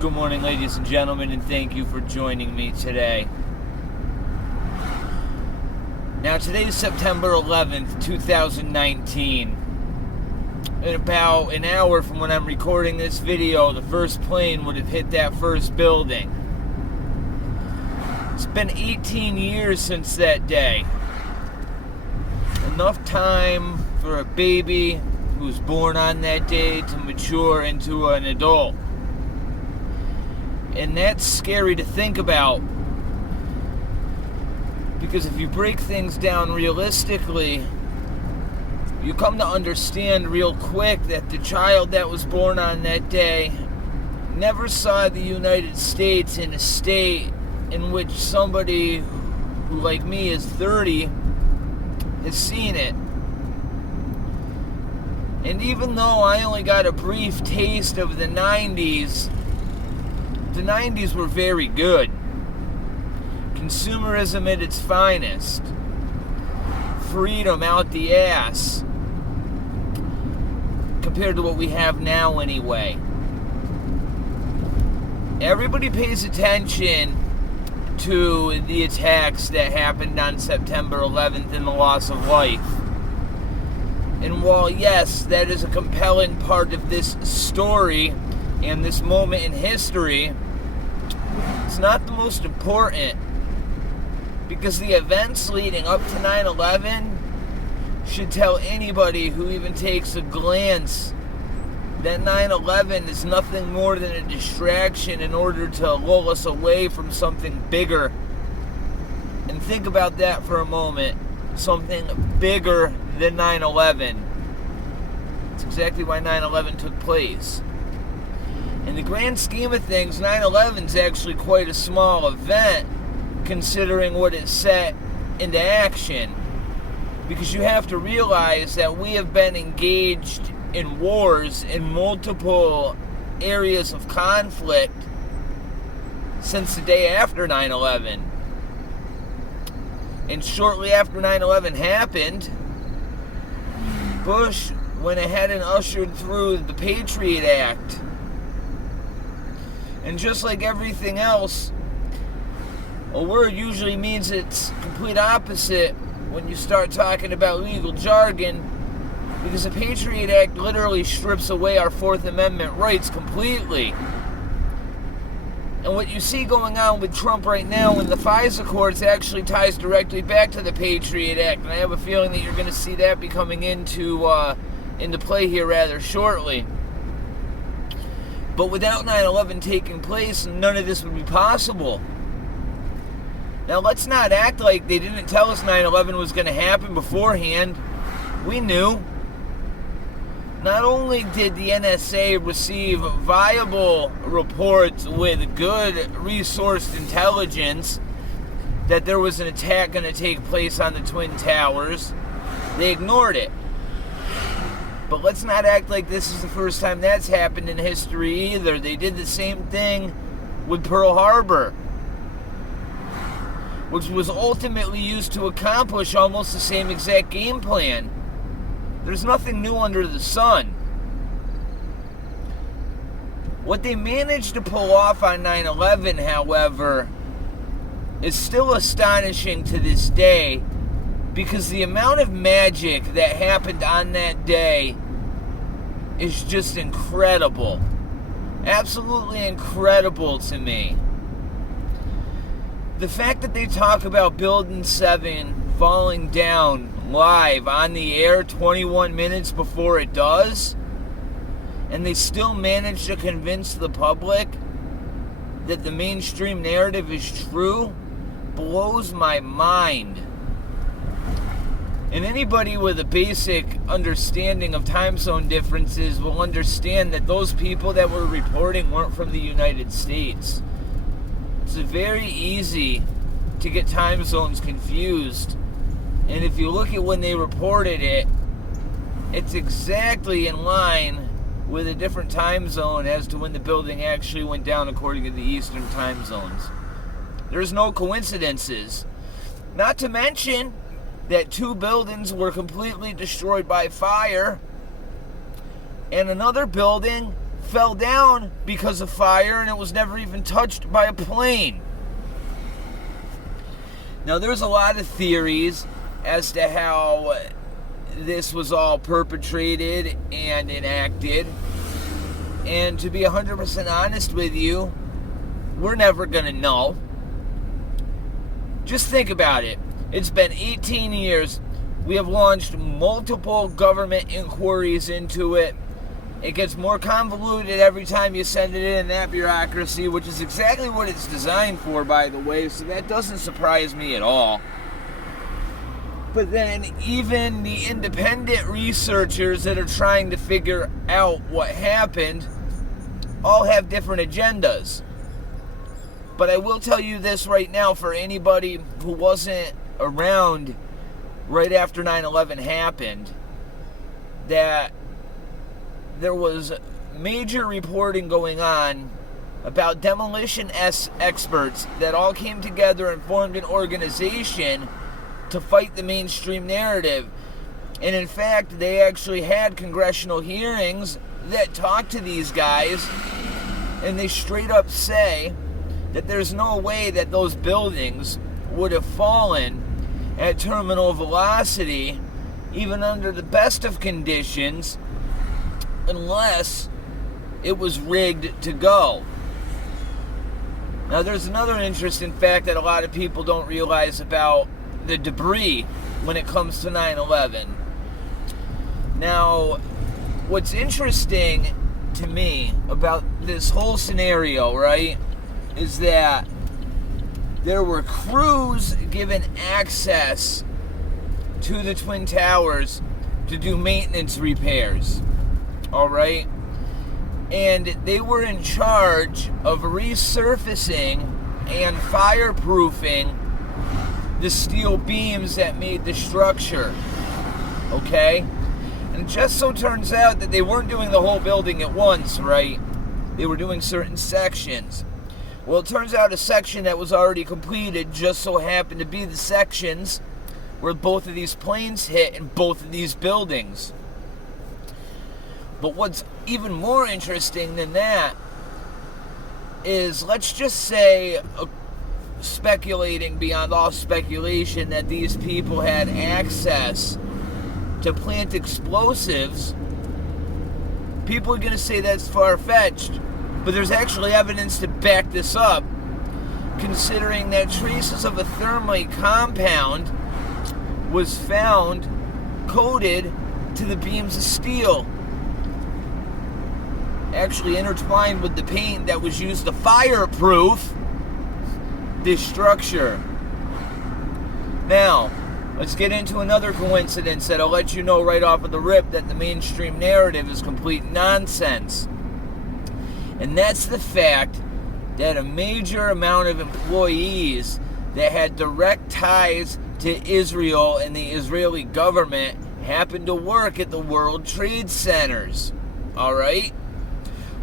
Good morning, ladies and gentlemen, and thank you for joining me today. Now, today is September 11th, 2019. In about an hour from when I'm recording this video, the first plane would have hit that first building. It's been 18 years since that day. Enough time for a baby who was born on that day to mature into an adult. And that's scary to think about, because if you break things down realistically, you come to understand real quick that the child that was born on that day never saw the United States in a state in which somebody who, like me, is 30 has seen it. And even though I only got a brief taste of the 90s were very good. Consumerism at its finest. Freedom out the ass. Compared to what we have now anyway. Everybody pays attention to the attacks that happened on September 11th and the loss of life. And while, yes, that is a compelling part of this story and this moment in history, it's not the most important, because the events leading up to 9/11 should tell anybody who even takes a glance that 9/11 is nothing more than a distraction in order to lull us away from something bigger. And think about that for a moment. Something bigger than 9/11. It's exactly why 9/11 took place. In the grand scheme of things, 9/11 is actually quite a small event considering what it set into action. Because you have to realize that we have been engaged in wars in multiple areas of conflict since the day after 9/11. And shortly after 9/11 happened, Bush went ahead and ushered through the Patriot Act. And just like everything else, a word usually means its complete opposite when you start talking about legal jargon, because the Patriot Act literally strips away our Fourth Amendment rights completely. And what you see going on with Trump right now in the FISA courts actually ties directly back to the Patriot Act, and I have a feeling that you're going to see that be coming into play here rather shortly. But without 9/11 taking place, none of this would be possible. Now, let's not act like they didn't tell us 9/11 was going to happen beforehand. We knew. Not only did the NSA receive viable reports with good resourced intelligence that there was an attack going to take place on the Twin Towers, they ignored it. But let's not act like this is the first time that's happened in history either. They did the same thing with Pearl Harbor, which was ultimately used to accomplish almost the same exact game plan. There's nothing new under the sun. What they managed to pull off on 9/11, however, is still astonishing to this day, because the amount of magic that happened on that day is just incredible. Absolutely incredible to me. The fact that they talk about Building 7 falling down live on the air 21 minutes before it does, and they still manage to convince the public that the mainstream narrative is true, blows my mind. And anybody with a basic understanding of time zone differences will understand that those people that were reporting weren't from the United States. It's very easy to get time zones confused. And if you look at when they reported it, it's exactly in line with a different time zone as to when the building actually went down according to the Eastern time zones. There's no coincidences. Not to mention that 2 buildings were completely destroyed by fire, and another building fell down because of fire and it was never even touched by a plane. Now, there's a lot of theories as to how this was all perpetrated and enacted. And to be 100% honest with you, we're never going to know. Just think about it. It's been 18 years. We have launched multiple government inquiries into it. It gets more convoluted every time you send it in that bureaucracy, which is exactly what it's designed for, by the way, so that doesn't surprise me at all. But then even the independent researchers that are trying to figure out what happened all have different agendas. But I will tell you this right now, for anybody who wasn't around right after 9/11 happened, that there was major reporting going on about demolition experts that all came together and formed an organization to fight the mainstream narrative. And in fact, they actually had congressional hearings that talked to these guys, and they straight up say that there's no way that those buildings would have fallen at terminal velocity, even under the best of conditions, unless it was rigged to go. Now, there's another interesting fact that a lot of people don't realize about the debris when it comes to 9/11. Now, what's interesting to me about this whole scenario, right, is that there were crews given access to the Twin Towers to do maintenance repairs. All right, and they were in charge of resurfacing and fireproofing the steel beams that made the structure. Okay, and it just so turns out that they weren't doing the whole building at once, right? They were doing certain sections. Well, it turns out a section that was already completed just so happened to be the sections where both of these planes hit in both of these buildings. But what's even more interesting than that is, let's just say, speculating beyond all speculation, that these people had access to plant explosives. People are going to say that's far-fetched, but there's actually evidence to back this up, considering that traces of a thermite compound was found coated to the beams of steel, actually intertwined with the paint that was used to fireproof this structure. Now, let's get into another coincidence that'll let you know right off of the rip that the mainstream narrative is complete nonsense. And that's the fact that a major amount of employees that had direct ties to Israel and the Israeli government happened to work at the World Trade Centers. All right?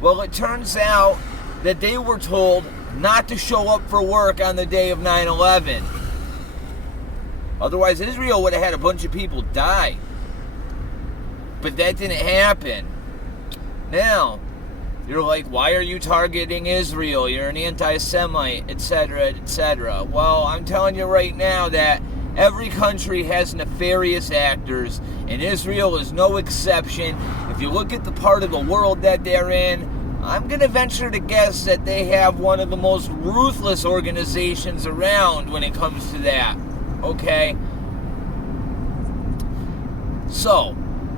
Well, it turns out that they were told not to show up for work on the day of 9/11. Otherwise, Israel would have had a bunch of people die. But that didn't happen. Now, you're like, why are you targeting Israel? You're an anti-Semite, etc., etc. Well, I'm telling you right now that every country has nefarious actors, and Israel is no exception. If you look at the part of the world that they're in, I'm going to venture to guess that they have one of the most ruthless organizations around when it comes to that. Okay? So,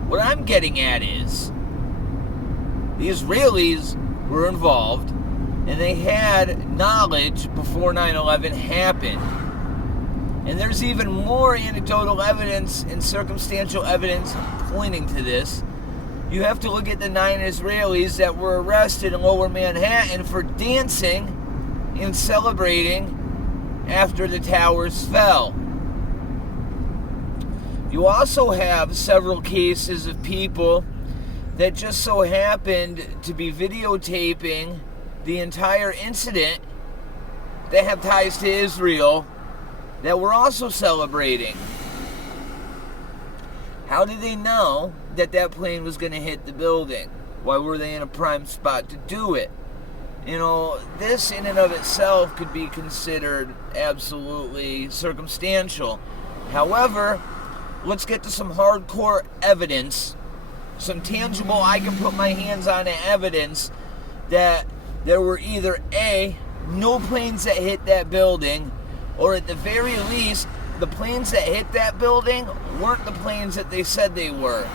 what I'm getting at is, the Israelis were involved, and they had knowledge before 9/11 happened. And there's even more anecdotal evidence and circumstantial evidence pointing to this. You have to look at the 9 Israelis that were arrested in Lower Manhattan for dancing and celebrating after the towers fell. You also have several cases of people that just so happened to be videotaping the entire incident that have ties to Israel that were also celebrating. How did they know that that plane was going to hit the building? Why were they in a prime spot to do it? This in and of itself could be considered absolutely circumstantial. However, let's get to some hardcore evidence, some tangible, I can put my hands on evidence that there were either A, no planes that hit that building, or at the very least, the planes that hit that building weren't the planes that they said they were.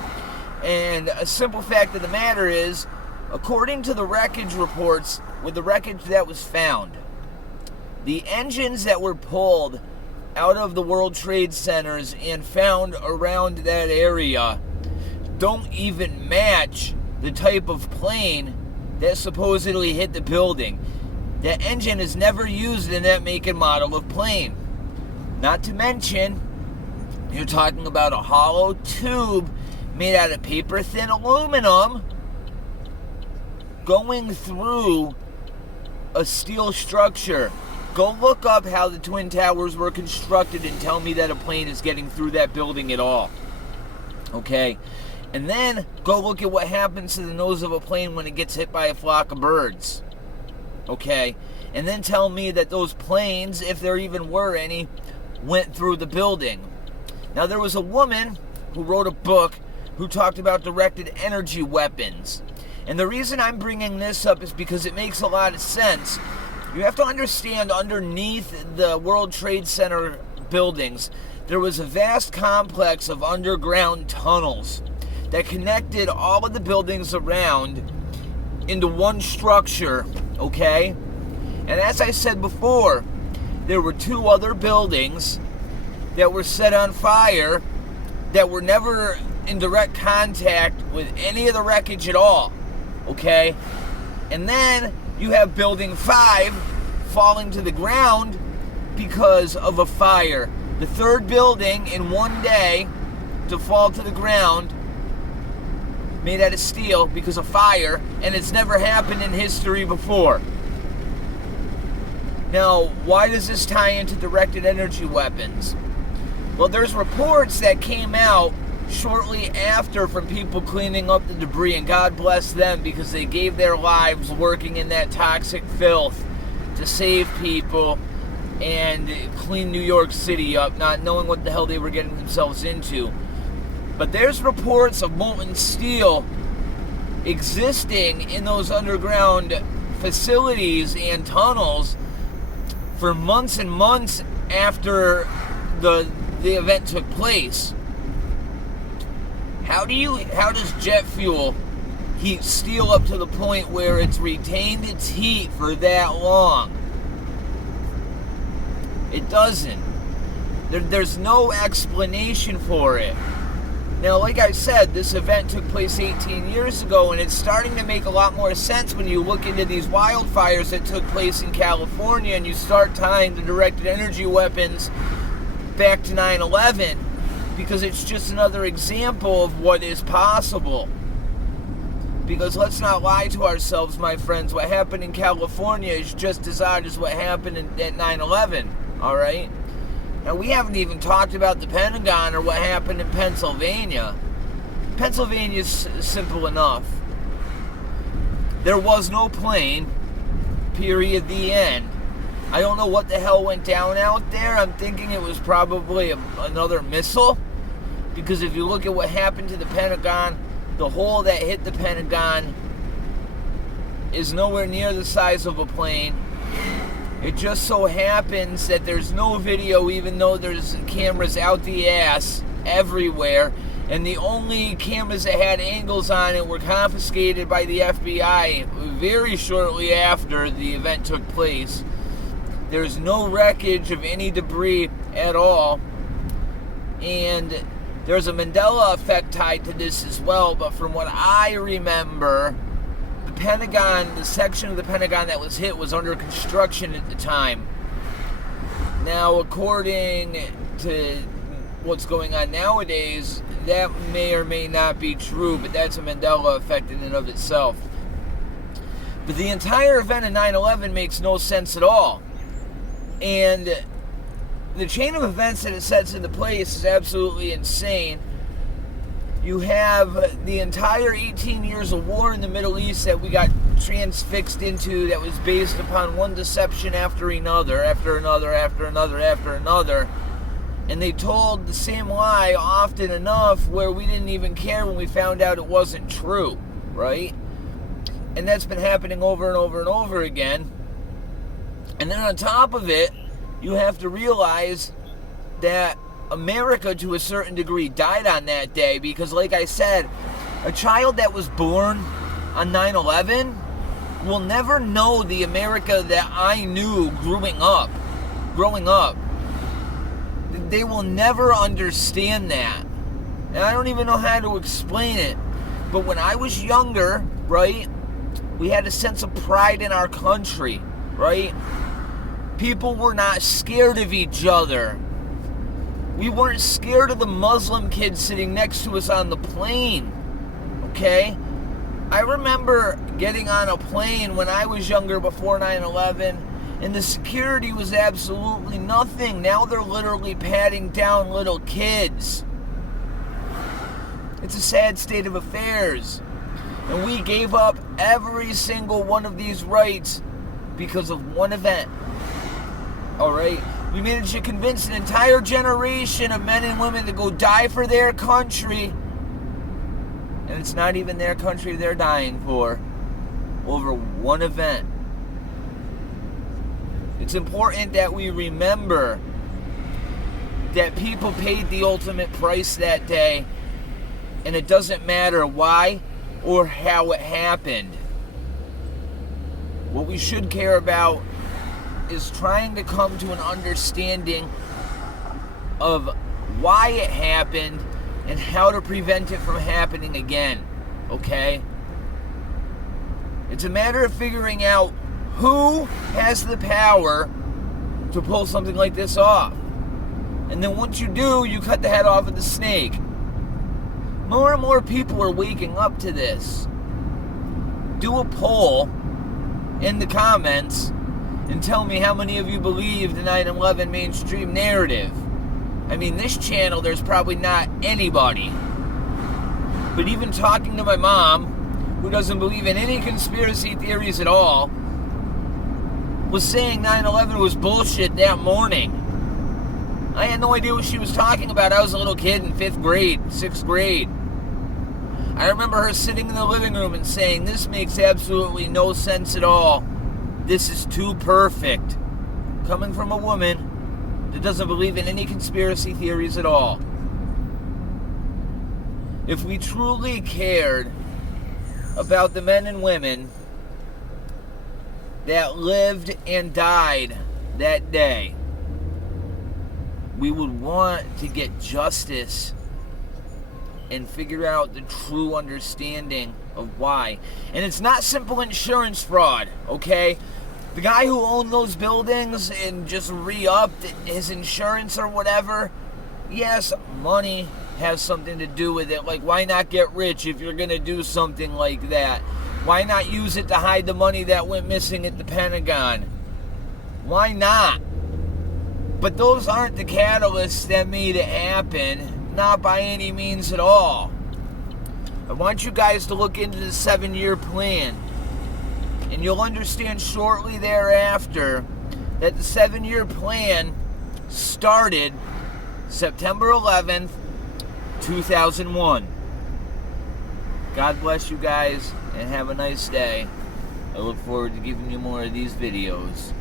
And a simple fact of the matter is, according to the wreckage reports, with the wreckage that was found, the engines that were pulled out of the World Trade Centers and found around that area don't even match the type of plane that supposedly hit the building. That engine is never used in that make and model of plane. Not to mention, you're talking about a hollow tube made out of paper-thin aluminum going through a steel structure. Go look up how the Twin Towers were constructed and tell me that a plane is getting through that building at all. Okay? And then go look at what happens to the nose of a plane when it gets hit by a flock of birds. Okay? And then tell me that those planes, if there even were any, went through the building. Now, there was a woman who wrote a book who talked about directed energy weapons. And the reason I'm bringing this up is because it makes a lot of sense. You have to understand, underneath the World Trade Center buildings, there was a vast complex of underground tunnels that connected all of the buildings around into one structure, okay? And as I said before, there were two other buildings that were set on fire that were never in direct contact with any of the wreckage at all, okay? And then you have Building 5 falling to the ground because of a fire. The third building in one day to fall to the ground, made out of steel because of fire, and it's never happened in history before. Now, why does this tie into directed energy weapons? Well, there's reports that came out shortly after from people cleaning up the debris, and God bless them because they gave their lives working in that toxic filth to save people and clean New York City up, not knowing what the hell they were getting themselves into. But there's reports of molten steel existing in those underground facilities and tunnels for months and months after the event took place. How does jet fuel heat steel up to the point where it's retained its heat for that long? It doesn't. There's no explanation for it. Now, like I said, this event took place 18 years ago, and it's starting to make a lot more sense when you look into these wildfires that took place in California and you start tying the directed energy weapons back to 9/11, because it's just another example of what is possible. Because let's not lie to ourselves, my friends. What happened in California is just as odd as what happened at 9/11, all right? Now, we haven't even talked about the Pentagon or what happened in Pennsylvania. Pennsylvania's simple enough. There was no plane, period, the end. I don't know what the hell went down out there. I'm thinking it was probably another missile. Because if you look at what happened to the Pentagon, the hole that hit the Pentagon is nowhere near the size of a plane. It just so happens that there's no video, even though there's cameras out the ass everywhere. And the only cameras that had angles on it were confiscated by the FBI very shortly after the event took place. There's no wreckage of any debris at all. And there's a Mandela effect tied to this as well. But from what I remember, the Pentagon, the section of the Pentagon that was hit was under construction at the time. Now, according to what's going on nowadays, that may or may not be true, but that's a Mandela effect in and of itself. But the entire event of 9/11 makes no sense at all. And the chain of events that it sets into place is absolutely insane. You have the entire 18 years of war in the Middle East that we got transfixed into, that was based upon one deception after another, after another, after another, after another. And they told the same lie often enough where we didn't even care when we found out it wasn't true, right? And that's been happening over and over and over again. And then on top of it, you have to realize that America, to a certain degree, died on that day because, like I said, a child that was born on 9/11 will never know the America that I knew growing up. They will never understand that. And I don't even know how to explain it. But when I was younger, right, we had a sense of pride in our country, right? People were not scared of each other. We weren't scared of the Muslim kids sitting next to us on the plane, okay? I remember getting on a plane when I was younger before 9/11, and the security was absolutely nothing. Now they're literally patting down little kids. It's a sad state of affairs. And we gave up every single one of these rights because of one event. Alright? We managed to convince an entire generation of men and women to go die for their country. And it's not even their country they're dying for. Over one event. It's important that we remember that people paid the ultimate price that day. And it doesn't matter why or how it happened. What we should care about is trying to come to an understanding of why it happened and how to prevent it from happening again, okay? It's a matter of figuring out who has the power to pull something like this off. And then once you do, you cut the head off of the snake. More and more people are waking up to this. Do a poll in the comments and tell me how many of you believe the 9/11 mainstream narrative. I mean, this channel, there's probably not anybody. But even talking to my mom, who doesn't believe in any conspiracy theories at all, was saying 9/11 was bullshit that morning. I had no idea what she was talking about. I was a little kid in 5th grade, 6th grade. I remember her sitting in the living room and saying, "This makes absolutely no sense at all. This is too perfect." Coming from a woman that doesn't believe in any conspiracy theories at all. If we truly cared about the men and women that lived and died that day, we would want to get justice and figure out the true understanding of why. And it's not simple insurance fraud, okay? The guy who owned those buildings and just re-upped his insurance or whatever, yes, money has something to do with it. Like, why not get rich if you're going to do something like that? Why not use it to hide the money that went missing at the Pentagon? Why not? But those aren't the catalysts that made it happen. Not by any means at all. I want you guys to look into the 7-year plan. And you'll understand shortly thereafter that the 7-year plan started September 11th, 2001. God bless you guys and have a nice day. I look forward to giving you more of these videos.